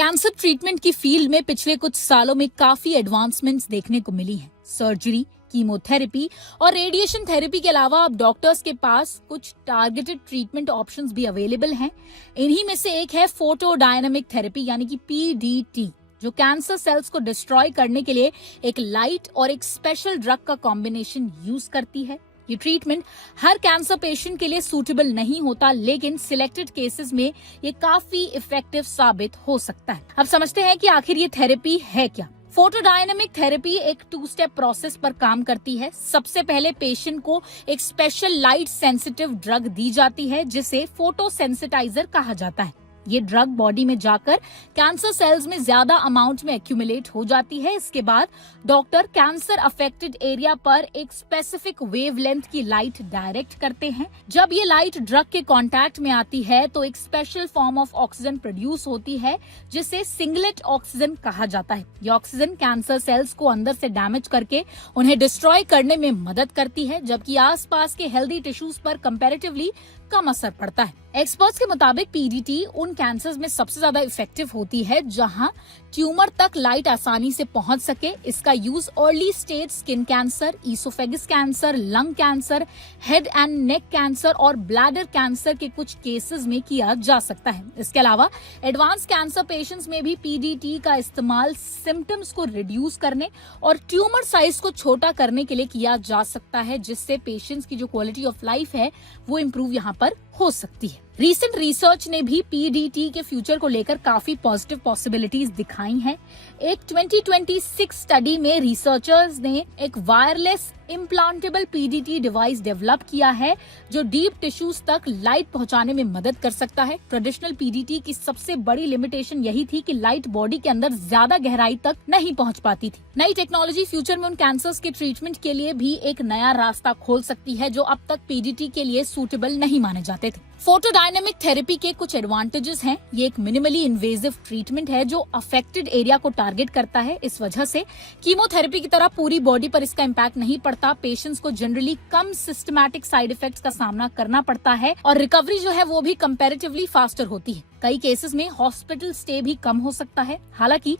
Cancer treatment की field में पिछले कुछ सालों में काफी एडवांसमेंट्स देखने को मिली हैं। सर्जरी, कीमोथेरेपी और रेडिएशन थेरेपी के अलावा अब डॉक्टर्स के पास कुछ टारगेटेड ट्रीटमेंट ऑप्शंस भी अवेलेबल हैं। इन्हीं में से एक है फोटोडायनामिक थेरेपी यानी कि पीडीटी, जो कैंसर सेल्स को डिस्ट्रॉय करने के लिए एक लाइट और एक स्पेशल ड्रग का कॉम्बिनेशन यूज करती है। ये ट्रीटमेंट हर कैंसर पेशेंट के लिए सूटेबल नहीं होता, लेकिन सिलेक्टेड केसेस में ये काफी इफेक्टिव साबित हो सकता है। अब समझते हैं कि आखिर ये थेरेपी है क्या। फोटोडायनामिक थेरेपी एक 2 स्टेप प्रोसेस पर काम करती है। सबसे पहले पेशेंट को एक स्पेशल लाइट सेंसिटिव ड्रग दी जाती है जिसे फोटोसेंसिटाइजर कहा जाता है। ये ड्रग बॉडी में जाकर कैंसर सेल्स में ज्यादा अमाउंट में एक्यूमुलेट हो जाती है। इसके बाद डॉक्टर कैंसर अफेक्टेड एरिया पर एक स्पेसिफिक वेवलेंथ की लाइट डायरेक्ट करते हैं। जब ये लाइट ड्रग के कांटेक्ट में आती है तो एक special form of oxygen produce होती है जिसे सिंगलेट ऑक्सीजन कहा जाता है। ये ऑक्सीजन कैंसर सेल्स को अंदर से डैमेज करके उन्हें डिस्ट्रॉय करने में मदद करती है, जबकि आसपास के हेल्दी टिश्यूज पर कंपैरेटिवली कम असर पड़ता है। एक्सपर्ट्स के मुताबिक पीडीटी उन कैंसर्स में सबसे ज्यादा इफेक्टिव होती है जहां ट्यूमर तक लाइट आसानी से पहुंच सके। इसका use early stage skin cancer, oesophagus cancer, lung cancer, head and neck cancer और ब्लैडर कैंसर के कुछ केसेस में किया जा सकता है। इसके अलावा एडवांस कैंसर पेशेंट्स में भी पीडीटी का इस्तेमाल सिम्टम्स को रिड्यूस करने और ट्यूमर साइज को छोटा करने के लिए किया जा सकता है, जिससे पेशेंट्स की जो क्वालिटी ऑफ लाइफ है वो इम्प्रूव यहाँ पर हो सकती है। रीसेंट रिसर्च ने भी पीडीटी के फ्यूचर को लेकर काफी पॉजिटिव पॉसिबिलिटीज दिखाई हैं। एक 2026 स्टडी में रिसर्चर्स ने एक wireless implantable PDT device develop किया है जो डीप टिश्यूज तक लाइट पहुंचाने में मदद कर सकता है। ट्रेडिशनल पीडीटी की सबसे बड़ी लिमिटेशन यही थी कि लाइट बॉडी के अंदर ज्यादा गहराई तक नहीं पहुंच पाती थी। नई टेक्नोलॉजी फ्यूचर में उन कैंसर्स के ट्रीटमेंट के लिए भी एक नया रास्ता खोल सकती है जो अब तक पीडीटी के लिए सूटेबल नहीं माने जाते थे। फोटोडायनामिक थेरेपी के कुछ एडवांटेजेस हैं। ये एक मिनिमली इन्वेजिव ट्रीटमेंट है जो अफेक्टेड एरिया को टारगेट करता है। इस वजह से कीमोथेरेपी की तरह पूरी बॉडी पर इसका इम्पैक्ट नहीं पड़ता। पेशेंट्स को जनरली कम सिस्टमैटिक साइड इफेक्ट्स का सामना करना पड़ता है और रिकवरी जो है वो भी कंपैरेटिवली फास्टर होती है। कई केसेस में हॉस्पिटल स्टे भी कम हो सकता है। हालांकि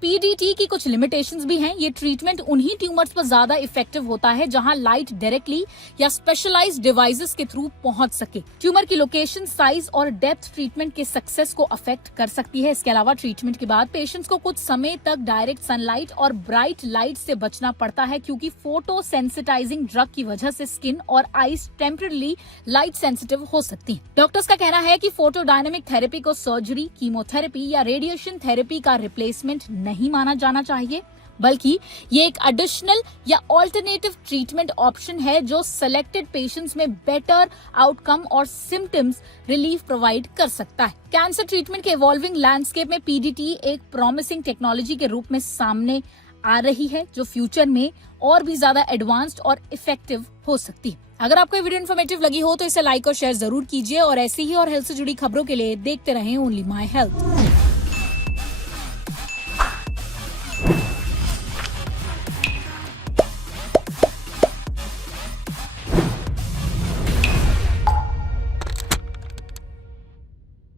पीडीटी की कुछ लिमिटेशंस भी हैं। ये ट्रीटमेंट उन्हीं ट्यूमर्स पर ज्यादा इफेक्टिव होता है जहां लाइट डायरेक्टली या स्पेशलाइज्ड डिवाइसेस के थ्रू पहुंच सके। ट्यूमर की लोकेशन, साइज और डेप्थ ट्रीटमेंट के सक्सेस को अफेक्ट कर सकती है। इसके अलावा ट्रीटमेंट के बाद पेशेंट्स को कुछ समय तक डायरेक्ट सनलाइट और ब्राइट लाइट से बचना पड़ता है, क्योंकि फोटो सेंसिटाइजिंग ड्रग की वजह से स्किन और आईज टेम्पररी लाइट सेंसिटिव हो सकती है। डॉक्टर्स का कहना है कि फोटोडायनामिक थेरेपी को सर्जरी, कीमोथेरेपी या रेडिएशन थेरेपी का रिप्लेसमेंट नहीं माना जाना चाहिए, बल्कि ये एक एडिशनल या ऑल्टरनेटिव ट्रीटमेंट ऑप्शन है जो सेलेक्टेड पेशेंट्स में बेटर आउटकम और सिम्टम्स रिलीफ प्रोवाइड कर सकता है। कैंसर ट्रीटमेंट के इवॉल्विंग लैंडस्केप में पीडीटी एक प्रॉमिसिंग टेक्नोलॉजी के रूप में सामने आ रही है जो फ्यूचर में और भी ज्यादा एडवांस्ड और इफेक्टिव हो सकती है। अगर आपको ये वीडियो इन्फॉर्मेटिव लगी हो तो इसे लाइक और शेयर जरूर कीजिए और ऐसी ही और हेल्थ से जुड़ी खबरों के लिए देखते रहें ओनली माय हेल्थ।